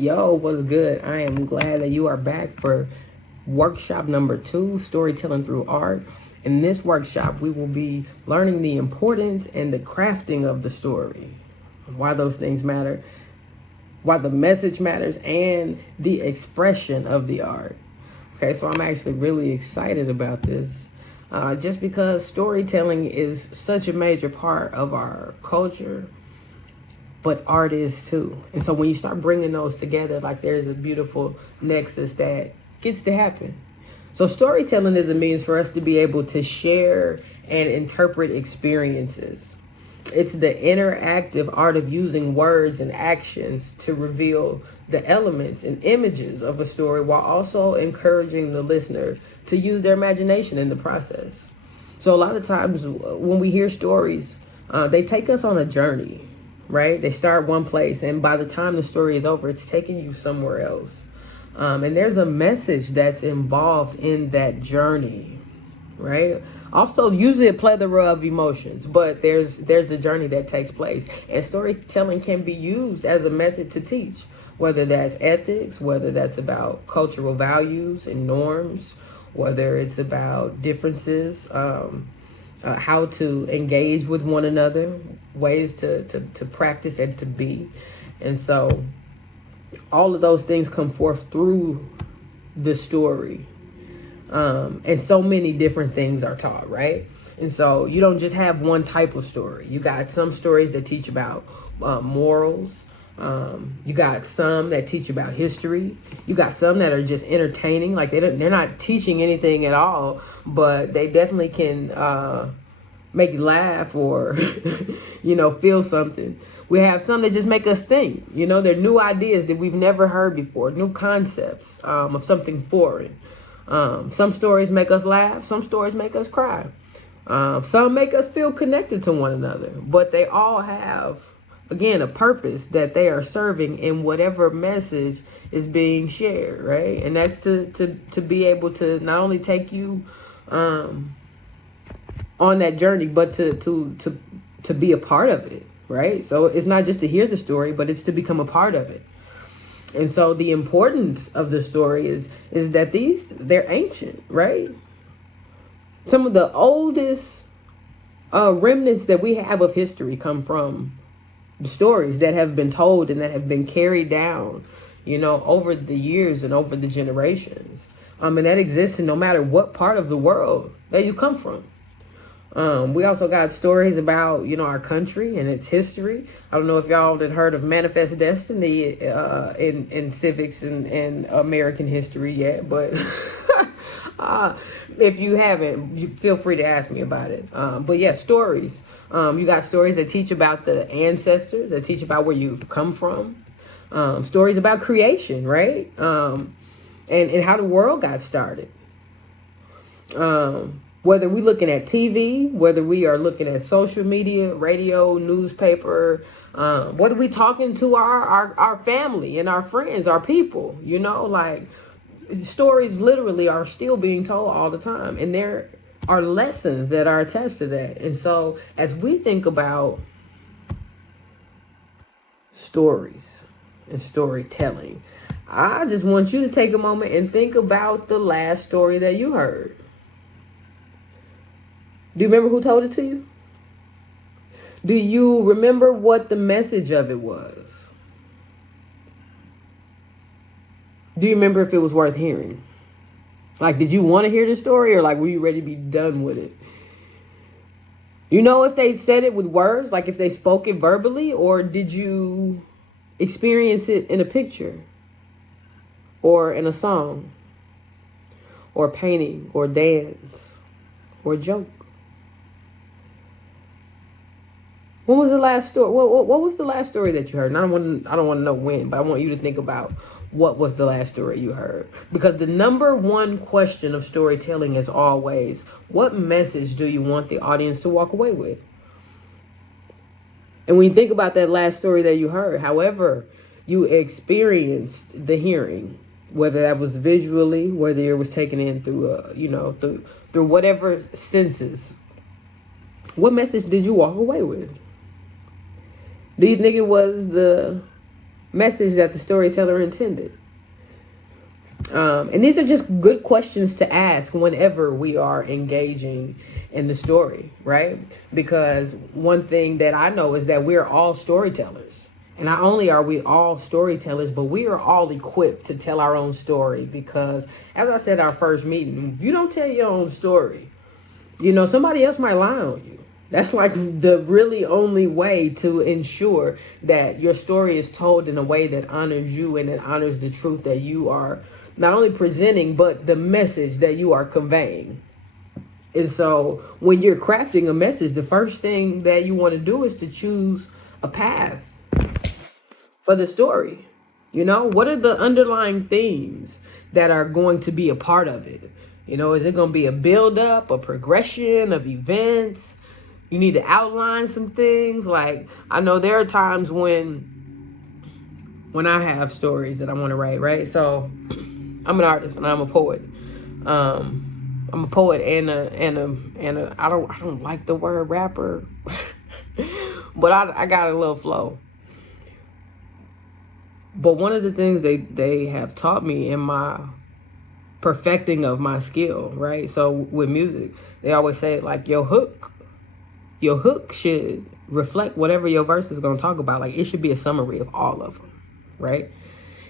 Yo, what's good? I am glad that you are back for workshop number 2, storytelling through art. In this workshop, we will be learning the importance and the crafting of the story, why those things matter, why the message matters, and the expression of the art. Okay, so I'm actually really excited about this. Just because storytelling is such a major part of our culture, but art is too. And so when you start bringing those together, like there's a beautiful nexus that gets to happen. So storytelling is a means for us to be able to share and interpret experiences. It's the interactive art of using words and actions to reveal the elements and images of a story while also encouraging the listener to use their imagination in the process. So a lot of times when we hear stories, they take us on a journey, right? They start one place, and by the time the story is over, it's taking you somewhere else. And there's a message that's involved in that journey, right? Also, usually a plethora of emotions, but there's a journey that takes place, and storytelling can be used as a method to teach, whether that's ethics, whether that's about cultural values and norms, whether it's about differences, how to engage with one another, ways to practice and to be. And so all of those things come forth through the story. And so many different things are taught, right? And so you don't just have one type of story. You got some stories that teach about morals. You got some that teach about history. You got some that are just entertaining. Like they're not teaching anything at all, but they definitely can make you laugh or, feel something. We have some that just make us think. They're new ideas that we've never heard before, new concepts of something foreign. Some stories make us laugh. Some stories make us cry. Some make us feel connected to one another. But they all have, again, a purpose that they are serving in whatever message is being shared, right? And that's to be able to not only take you on that journey, but to be a part of it, right? So it's not just to hear the story, but it's to become a part of it. And so the importance of the story is that they're ancient, right? Some of the oldest remnants that we have of history come from the stories that have been told and that have been carried down, over the years and over the generations. And that exists in no matter what part of the world that you come from. We also got stories about, our country and its history. I don't know if y'all had heard of Manifest Destiny in civics and American history yet, but if you haven't, you feel free to ask me about it. But yeah, stories. You got stories that teach about the ancestors, that teach about where you've come from. Stories about creation, right? And how the world got started. Whether we're looking at TV, whether we are looking at social media, radio, newspaper, whether we talking to our family and our friends, our people, like stories literally are still being told all the time. And there are lessons that are attached to that. And so as we think about stories and storytelling, I just want you to take a moment and think about the last story that you heard. Do you remember who told it to you? Do you remember what the message of it was? Do you remember if it was worth hearing? Like, did you want to hear the story, or like, were you ready to be done with it? If they said it with words, like if they spoke it verbally, or did you experience it in a picture or in a song or painting or dance or joke? When was the last story? What was the last story that you heard? And I don't want to know when, but I want you to think about what was the last story you heard. Because the number one question of storytelling is always, what message do you want the audience to walk away with? And when you think about that last story that you heard, however you experienced the hearing, whether that was visually, whether it was taken in through through whatever senses, what message did you walk away with? Do you think it was the message that the storyteller intended? And these are just good questions to ask whenever we are engaging in the story, right? Because one thing that I know is that we're all storytellers. And not only are we all storytellers, but we are all equipped to tell our own story. Because, as I said, our first meeting, if you don't tell your own story, somebody else might lie on you. That's like the really only way to ensure that your story is told in a way that honors you and that honors the truth that you are not only presenting, but the message that you are conveying. And so when you're crafting a message, the first thing that you want to do is to choose a path for the story. What are the underlying themes that are going to be a part of it? Is it going to be a build-up, a progression of events? You need to outline some things. Like, I know there are times when I have stories that I want to write, right? So I'm an artist and I'm a poet. I'm a poet and a I don't like the word rapper, but I got a little flow. But one of the things they have taught me in my perfecting of my skill, right? So with music, they always say like your hook should reflect whatever your verse is going to talk about. Like, it should be a summary of all of them, right?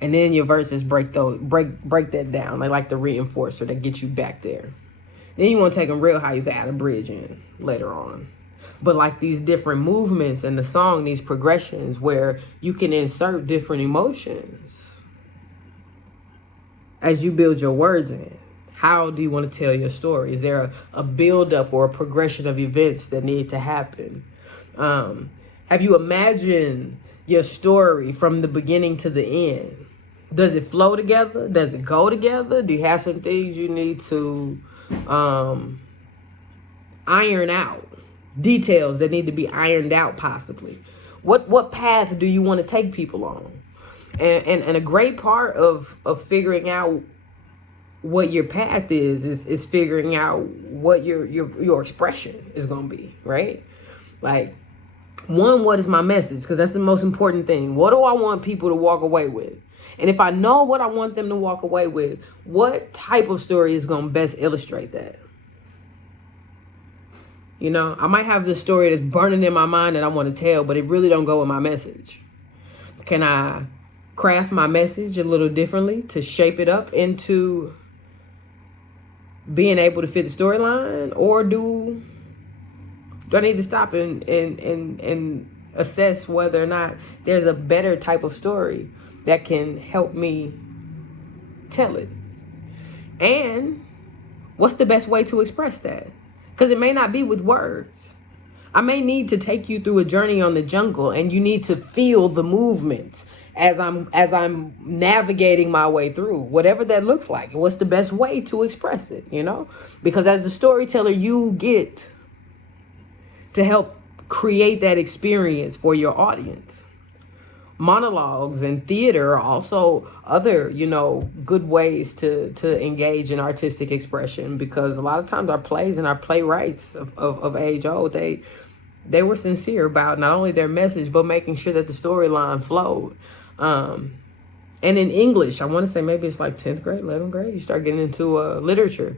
And then your verses break that down. They like the reinforcer that gets you back there. Then you want to take them real high. You can add a bridge in later on. But like these different movements in the song, these progressions where you can insert different emotions as you build your words in. How do you want to tell your story? Is there a build-up or a progression of events that need to happen? Have you imagined your story from the beginning to the end? Does it flow together? Does it go together? Do you have some things you need to iron out? Details that need to be ironed out possibly. What path do you want to take people on? And a great part of figuring out what your path is figuring out what your expression is going to be, right? Like, what is my message? Because that's the most important thing. What do I want people to walk away with? And if I know what I want them to walk away with, what type of story is going to best illustrate that? I might have this story that's burning in my mind that I want to tell, but it really don't go with my message. Can I craft my message a little differently to shape it up into being able to fit the storyline? Or do I need to stop and assess whether or not there's a better type of story that can help me tell it? And what's the best way to express that? Because it may not be with words. I may need to take you through a journey on the jungle, and you need to feel the movement as I'm navigating my way through, whatever that looks like. What's the best way to express it, Because as the storyteller, you get to help create that experience for your audience. Monologues and theater are also other, good ways to engage in artistic expression, because a lot of times our plays and our playwrights of age old, they were sincere about not only their message, but making sure that the storyline flowed. And in English, I want to say maybe it's like 10th grade, 11th grade, you start getting into literature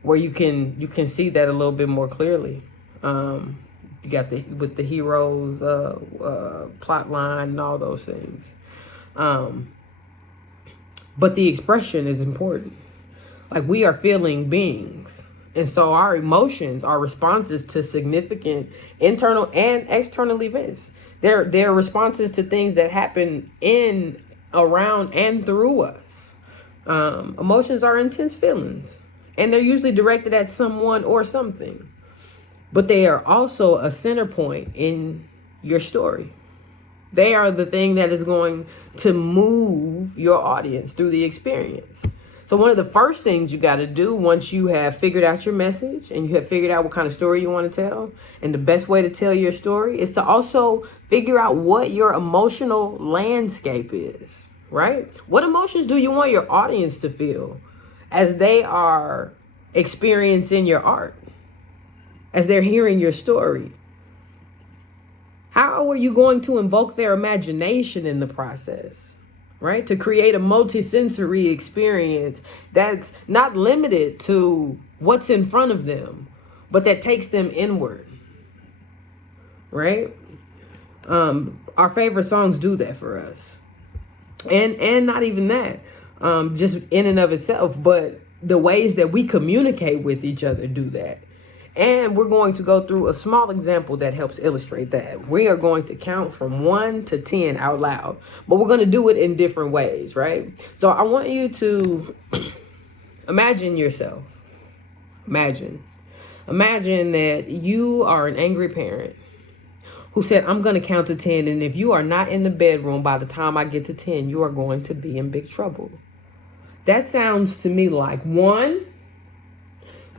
where you can see that a little bit more clearly. You got with the heroes, plot line and all those things. But the expression is important. Like, we are feeling beings. And so our emotions are responses to significant internal and external events. They're responses to things that happen in, around, and through us. Emotions are intense feelings, and they're usually directed at someone or something. But they are also a center point in your story. They are the thing that is going to move your audience through the experience. So one of the first things you got to do once you have figured out your message and you have figured out what kind of story you want to tell, and the best way to tell your story, is to also figure out what your emotional landscape is, right? What emotions do you want your audience to feel as they are experiencing your art, as they're hearing your story? How are you going to invoke their imagination in the process? Right? To create a multisensory experience that's not limited to what's in front of them, but that takes them inward. Right? Our favorite songs do that for us. And not even that, just in and of itself, but the ways that we communicate with each other do that. And we're going to go through a small example that helps illustrate that. We are going to count from 1 to 10 out loud, but we're going to do it in different ways, right? So I want you to imagine yourself. Imagine that you are an angry parent who said, I'm going to count to 10. And if you are not in the bedroom by the time I get to 10, you are going to be in big trouble. That sounds to me like 1,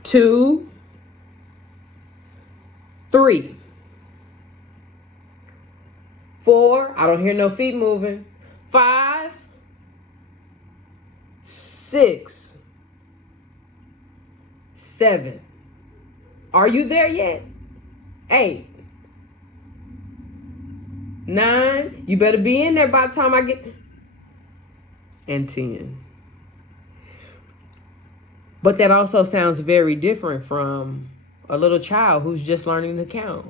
2, 3, 4. I don't hear no feet moving. 5, 6, 7. Are you there yet? 8, 9. You better be in there by the time I get. And 10. But that also sounds very different from a little child who's just learning to count,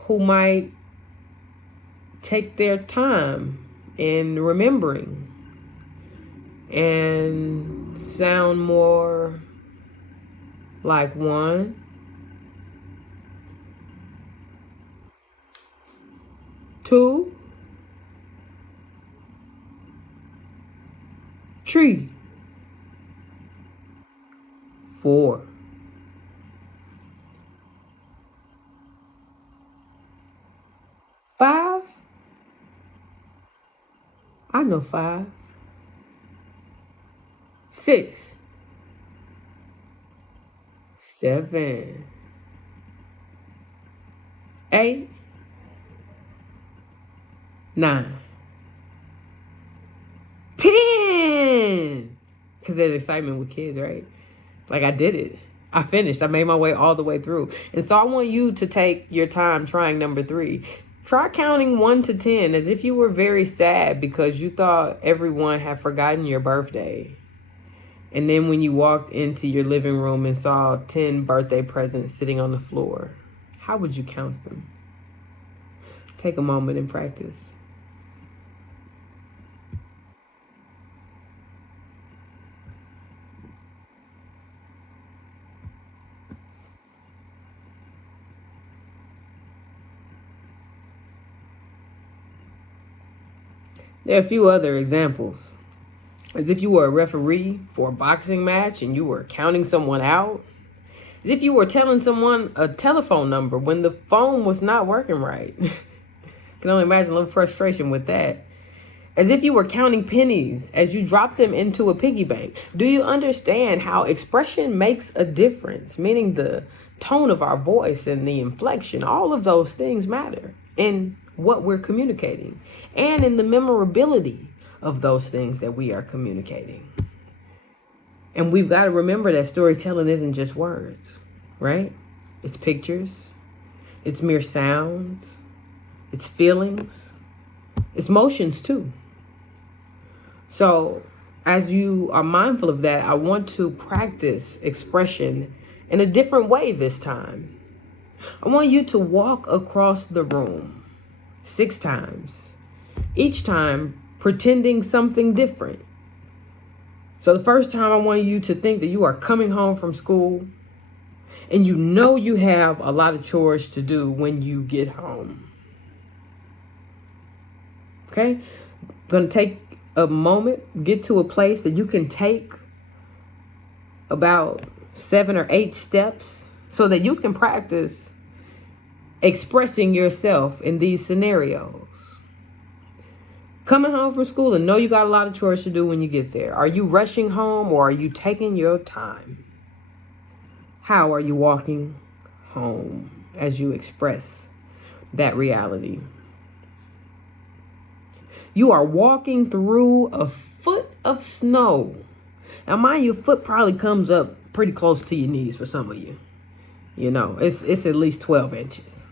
who might take their time in remembering and sound more like 1, 2, 3, 4. 5. I know 5. 6, 7, 8, 9, 10. Because there's excitement with kids, right? Like, I did it. I finished. I made my way all the way through. And so I want you to take your time trying number 3. Try counting 1 to 10 as if you were very sad because you thought everyone had forgotten your birthday. And then when you walked into your living room and saw 10 birthday presents sitting on the floor, how would you count them? Take a moment and practice. There are a few other examples. As if you were a referee for a boxing match and you were counting someone out. As if you were telling someone a telephone number when the phone was not working right. Can only imagine a little frustration with that. As if you were counting pennies as you dropped them into a piggy bank. Do you understand how expression makes a difference? Meaning the tone of our voice and the inflection, all of those things matter in what we're communicating and in the memorability of those things that we are communicating. And we've got to remember that storytelling isn't just words, right? It's pictures, it's mere sounds, it's feelings, it's motions too. So as you are mindful of that, I want to practice expression in a different way this time. I want you to walk across the room 6 times, each time pretending something different. So the first time I want you to think that you are coming home from school and you know you have a lot of chores to do when you get home. Okay? I'm going to take a moment, get to a place that you can take about 7 or 8 steps so that you can practice expressing yourself in these scenarios. Coming home from school and know you got a lot of chores to do when you get there. Are you rushing home or are you taking your time? How are you walking home as you express that reality? You are walking through a foot of snow. Now, mind your foot probably comes up pretty close to your knees for some of you. You know, it's at least 12 inches.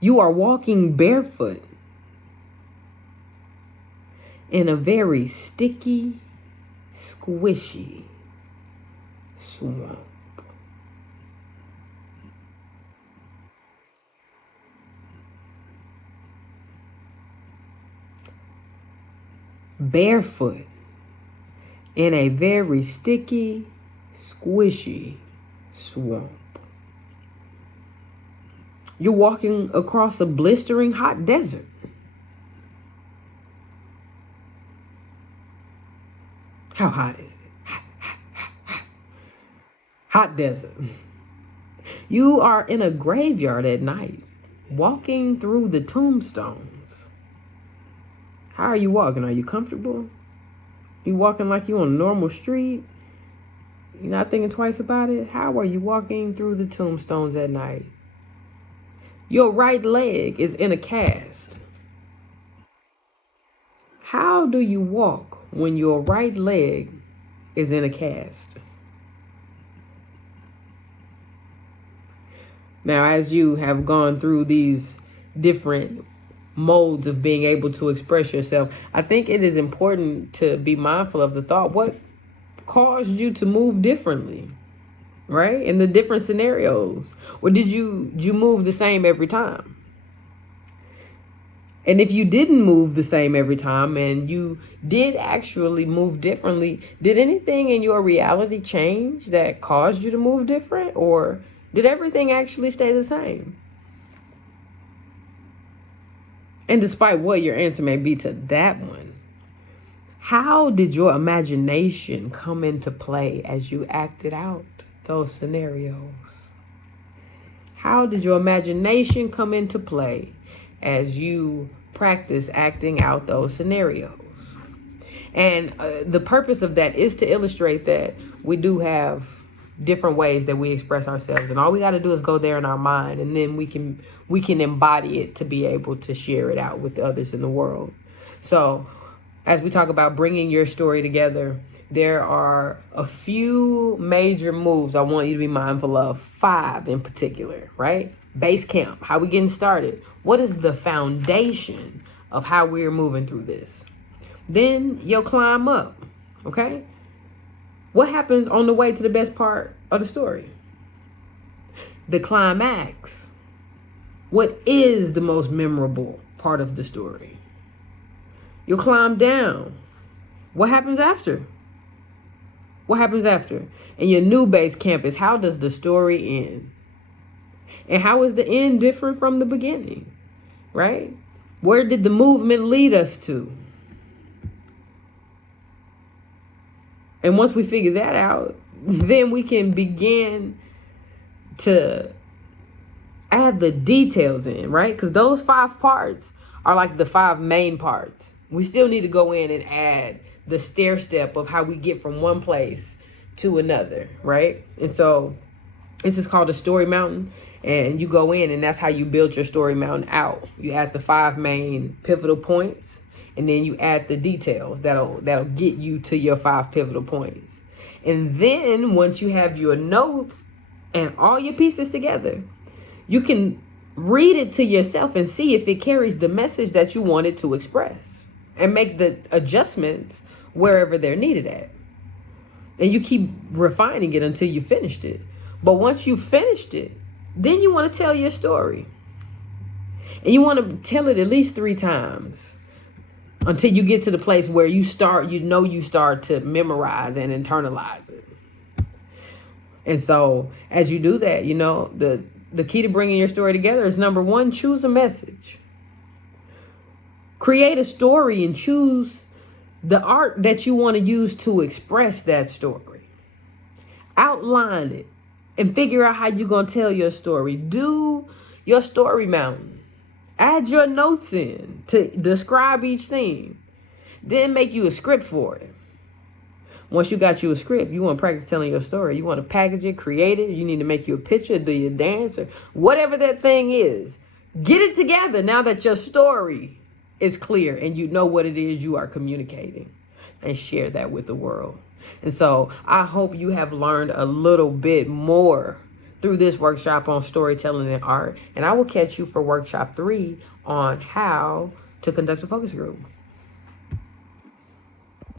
You are walking barefoot in a very sticky, squishy swamp. Barefoot in a very sticky, squishy swamp. You're walking across a blistering hot desert. How hot is it? Hot desert. You are in a graveyard at night, walking through the tombstones. How are you walking? Are you comfortable? You walking like you on a normal street? You're not thinking twice about it? How are you walking through the tombstones at night? Your right leg is in a cast. How do you walk when your right leg is in a cast? Now, as you have gone through these different modes of being able to express yourself, I think it is important to be mindful of the thought, what caused you to move differently, right? In the different scenarios. Or did you move the same every time? And if you didn't move the same every time and you did actually move differently, did anything in your reality change that caused you to move different? Or did everything actually stay the same? And despite what your answer may be to that one, how did your imagination come into play as you acted out those scenarios? How did your imagination come into play as you practice acting out those scenarios? And the purpose of that is to illustrate that we do have different ways that we express ourselves, and all we got to do is go there in our mind, and then we can embody it to be able to share it out with others in the world. So as we talk about bringing your story together, there are a few major moves I want you to be mindful of, 5 in particular, right? Base camp, how we getting started? What is the foundation of how we're moving through this? Then you'll climb up, okay? What happens on the way to the best part of the story? The climax. What is the most memorable part of the story? You'll climb down. What happens after? What happens after? And your new base camp is, how does the story end? And how is the end different from the beginning, right? Where did the movement lead us to? And once we figure that out, then we can begin to add the details in, right? Because those 5 parts are like the 5 main parts. We still need to go in and add the stair step of how we get from one place to another, right? And so this is called a story mountain. And you go in, and that's how you build your story mountain out. You add the 5 main pivotal points, and then you add the details that'll get you to your 5 pivotal points. And then once you have your notes and all your pieces together, you can read it to yourself and see if it carries the message that you wanted to express, and make the adjustments wherever they're needed at. And you keep refining it until you finished it. But once you finished it, then you want to tell your story. And you want to tell it at least 3 times until you get to the place where you start to memorize and internalize it. And so as you do that, the key to bringing your story together is, number 1, choose a message. Create a story and choose the art that you want to use to express that story. Outline it and figure out how you're going to tell your story. Do your story mountain. Add your notes in to describe each scene. Then make you a script for it. Once you got you a script, you want to practice telling your story. You want to package it, create it. You need to make you a picture, do your dance, or whatever that thing is. Get it together now that your story is clear and you know what it is you are communicating, and share that with the world. And so I hope you have learned a little bit more through this workshop on storytelling and art. And I will catch you for workshop 3 on how to conduct a focus group.